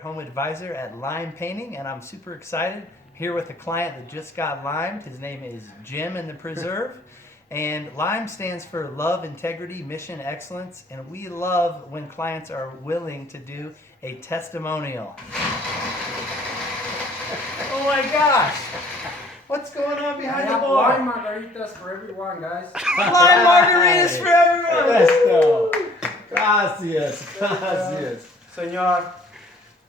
Home advisor at Lime Painting, and I'm super excited here with a client that just got limed. His name is Jim in the Preserve, and Lime stands for Love, Integrity, Mission, Excellence, and we love when clients are willing to do a testimonial. Oh my gosh! What's going on behind the bar? Lime margaritas for everyone, guys. Lime margaritas for everyone! Ernesto. Gracias. Gracias. Señor.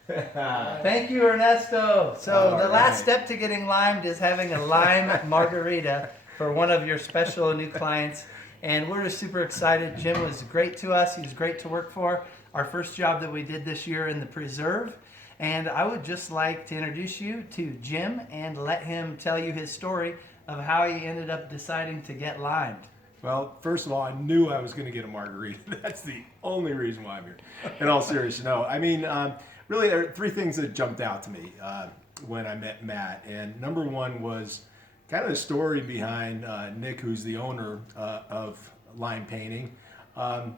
Thank you, Ernesto. So All the last right. step to getting limed is having a lime margarita for one of your special new clients. And we're just super excited. Jim was great to us. He was great to work for. Our first job that we did this year in the Preserve. And I would just like to introduce you to Jim and let him tell you his story of how he ended up deciding to get limed. Well, first of all, I knew I was going to get a margarita. That's the only reason why I'm here. In all seriousness, no. I mean, really, there are three things that jumped out to me when I met Matt. And number one was kind of the story behind Nick, who's the owner of Lime Painting. A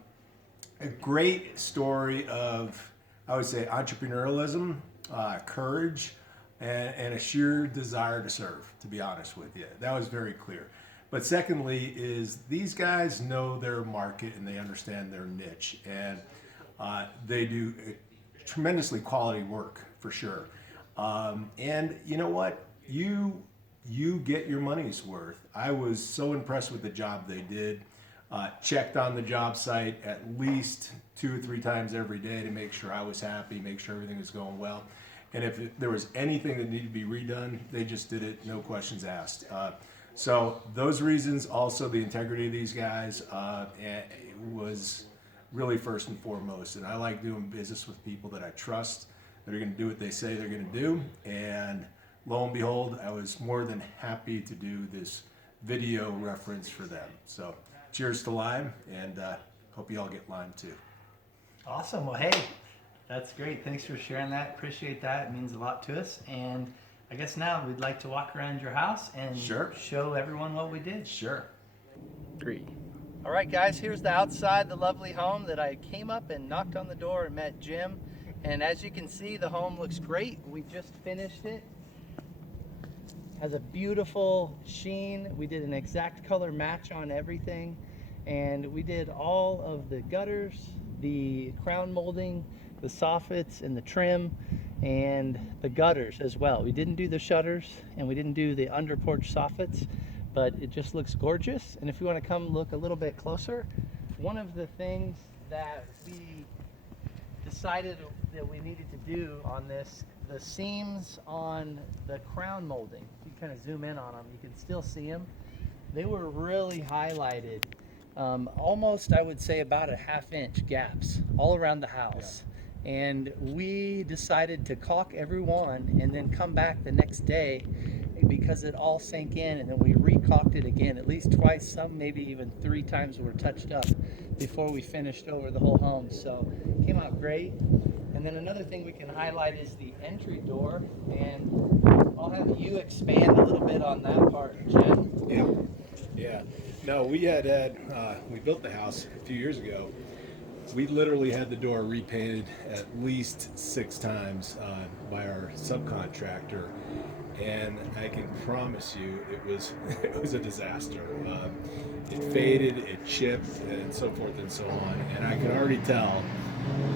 great story of, I would say, entrepreneurialism, courage, and a sheer desire to serve, to be honest with you. That was very clear. But secondly is these guys know their market and they understand their niche, and they do tremendously quality work for sure. And you know what? You get your money's worth. I was so impressed with the job they did. Checked on the job site at least 2 or 3 times every day to make sure I was happy, make sure everything was going well. And if there was anything that needed to be redone, they just did it, no questions asked. So those reasons, also the integrity of these guys, was really first and foremost. And I like doing business with people that I trust, that are going to do what they say they're going to do. And lo and behold, I was more than happy to do this video reference for them. So cheers to Lime, and hope you all get Lime too. Awesome. Well, hey, that's great. Thanks for sharing that. Appreciate that. It means a lot to us. And I guess now we'd like to walk around your house and Sure. show everyone what we did. Sure. 3. All right, guys, here's the outside, the lovely home that I came up and knocked on the door and met Jim. And as you can see, the home looks great. We just finished it. Has a beautiful sheen. We did an exact color match on everything. And we did all of the gutters, the crown molding, the soffits and the trim, and the gutters as well. We didn't do the shutters and we didn't do the under porch soffits, but it just looks gorgeous. And if you want to come look a little bit closer, one of the things that we decided that we needed to do on this, the seams on the crown molding, if you kind of zoom in on them, you can still see them. They were really highlighted, almost, I would say, about a ½ inch gaps all around the house. Yeah. And we decided to caulk every one and then come back the next day because it all sank in, and then we re-caulked it again at least twice, some maybe even 3 times were touched up before we finished over the whole home. So it came out great. And then another thing we can highlight is the entry door, and I'll have you expand a little bit on that part, Jen. Yeah. No, we we built the house a few years ago. We literally had the door repainted at least 6 times by our subcontractor, and I can promise you it was a disaster. It faded, it chipped, and so forth and so on. And I can already tell,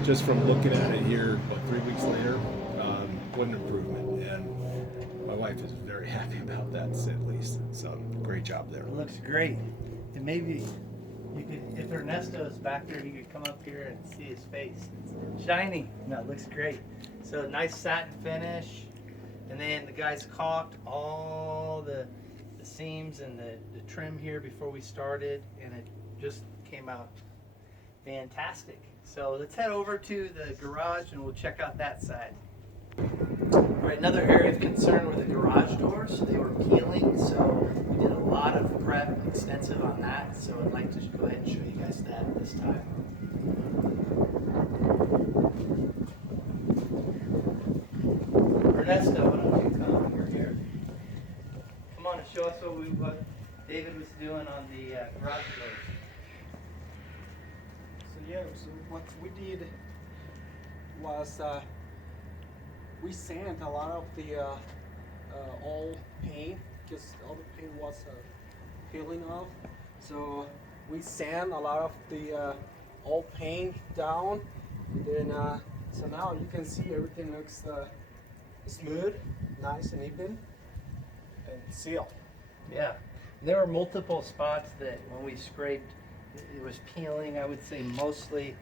just from looking at it here, 3 weeks later, what an improvement. And my wife is very happy about that, to say the least. So great job there. It looks great. And maybe you could, if Ernesto's back there, you could come up here and see his face. It's shiny. No, it looks great. So nice satin finish. And then the guys caulked all the seams and the trim here before we started, and it just came out fantastic. So let's head over to the garage and we'll check out that side. All right, another area of concern were the garage doors. They were peeling, so we did a lot of prep, extensive on that. So I'd like to go ahead and show you guys that this time. Ernesto, why don't you come over here? Come on and show us what David was doing on the garage doors. So what we did was we sand a lot of the all paint because all the paint was peeling off. So we sand a lot of the all paint down. And then so now you can see everything looks smooth, nice and even, and seal. Yeah. There were multiple spots that when we scraped, it was peeling, I would say mostly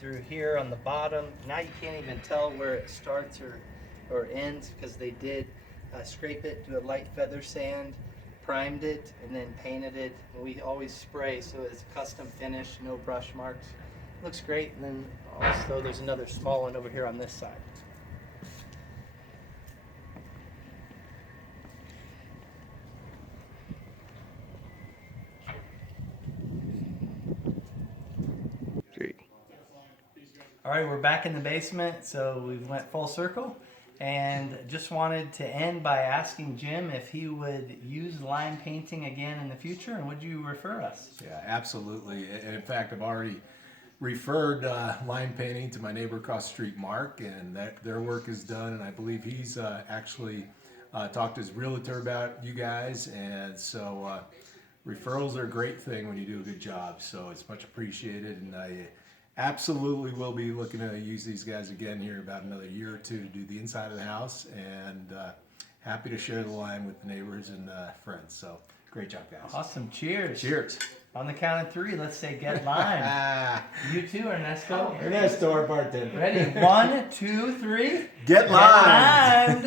through here on the bottom. Now you can't even tell where it starts or ends because they did scrape it, do a light feather sand, primed it, and then painted it. We always spray, so it's custom finish, no brush marks. Looks great. And then also there's another small one over here on this side. All right, we're back in the basement, so we went full circle, and just wanted to end by asking Jim if he would use line painting again in the future, and would you refer us? Yeah, absolutely. And in fact, I've already referred line painting to my neighbor across the street, Mark, and their work is done. And I believe he's actually talked to his realtor about you guys, and so referrals are a great thing when you do a good job. So it's much appreciated, and I absolutely will be looking to use these guys again here about another year or two to do the inside of the house, and happy to share the line with the neighbors and friends. So great job, guys. Awesome. Cheers. Cheers. On the count of three, let's say get lime. You too, Ernesto. Ernesto, our bartender. Ready? 1, 2, 3. Get lime. Get lime.